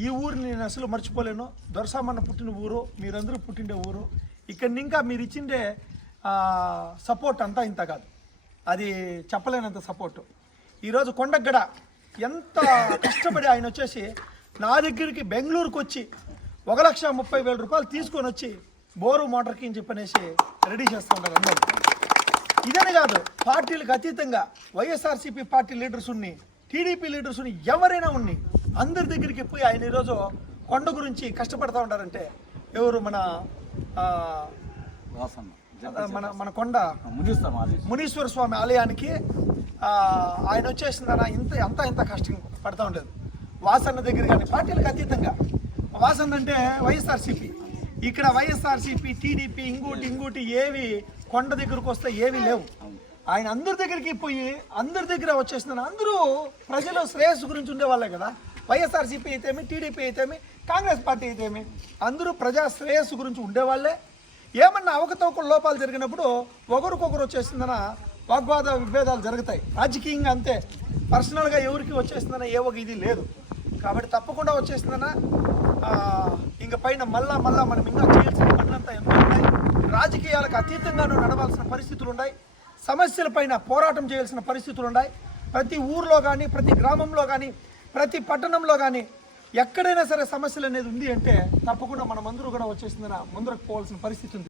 ఈ ఊరిని నేను అసలు మర్చిపోలేను. దొరసామన్న పుట్టిన ఊరు, మీరందరూ పుట్టిండే ఊరు. ఇక్కడ ఇంకా మీరు ఇచ్చిండే సపోర్ట్ అంతా ఇంత కాదు, అది చెప్పలేనంత సపోర్టు. ఈరోజు కొండగడ ఎంత కష్టపడి ఆయన వచ్చేసి నా దగ్గరికి బెంగళూరుకు వచ్చి 1,30,000 రూపాయలు తీసుకొని వచ్చి బోరు మోటార్కి అని చెప్పనేసి రెడీ చేస్తూ ఉంటారు అందరూ. ఇదని కాదు, పార్టీలకు అతీతంగా వైఎస్ఆర్సీపీ పార్టీ లీడర్స్ ఉన్ని, టీడీపీ లీడర్స్ ఉన్ని, ఎవరైనా ఉన్ని అందరి దగ్గరికి పోయి ఆయన ఈరోజు కొండ గురించి కష్టపడతా ఉంటారంటే ఎవరు? మన మన మన కొండ మునీశ్వర స్వామి ఆలయానికి ఆయన వచ్చేసిందన్న ఇంత కష్టం పడతా ఉండేది. వాసన్న దగ్గర కానీ పార్టీలకు అతీతంగా, వాసన్న అంటే వైఎస్ఆర్సీపీ, ఇక్కడ వైఎస్ఆర్సీపీ, టీడీపీ, ఇంకోటి ఏవి కొండ దగ్గరకు వస్తే ఏవి లేవు. ఆయన అందరి దగ్గరికి పోయి అందరి దగ్గర వచ్చేసిందని అందరూ ప్రజల శ్రేయస్సు గురించి ఉండేవాళ్ళే కదా. వైఎస్ఆర్సీపీ అయితేమి, టీడీపీ అయితేమి, కాంగ్రెస్ పార్టీ అయితేమి అందరూ ప్రజా శ్రేయస్సు గురించి ఉండేవాళ్ళే. ఏమన్నా అవకతవకలు లోపాలు జరిగినప్పుడు ఒకరికొకరు వచ్చేసిందన వాగ్వాద విభేదాలు జరుగుతాయి. రాజకీయంగా అంతే, పర్సనల్గా ఎవరికి వచ్చేసిందన ఏ ఒక ఇది లేదు. కాబట్టి తప్పకుండా వచ్చేసిందన ఇంక పైన మళ్ళా మనం ఇంకా చేయాల్సిన పనులంతా ఎంతో ఉన్నాయి. రాజకీయాలకు అతీతంగానూ నడవాల్సిన పరిస్థితులు ఉన్నాయి. సమస్యల పైన పోరాటం చేయాల్సిన పరిస్థితులు ఉన్నాయి. ప్రతి ఊర్లో కానీ, ప్రతి గ్రామంలో కానీ, ప్రతి పట్టణంలో కానీ ఎక్కడైనా సరే సమస్యలు అనేది ఉంది అంటే తప్పకుండా మనమందరూ కూడా వచ్చేసిందన ముందరకు పోవాల్సిన పరిస్థితి ఉంది.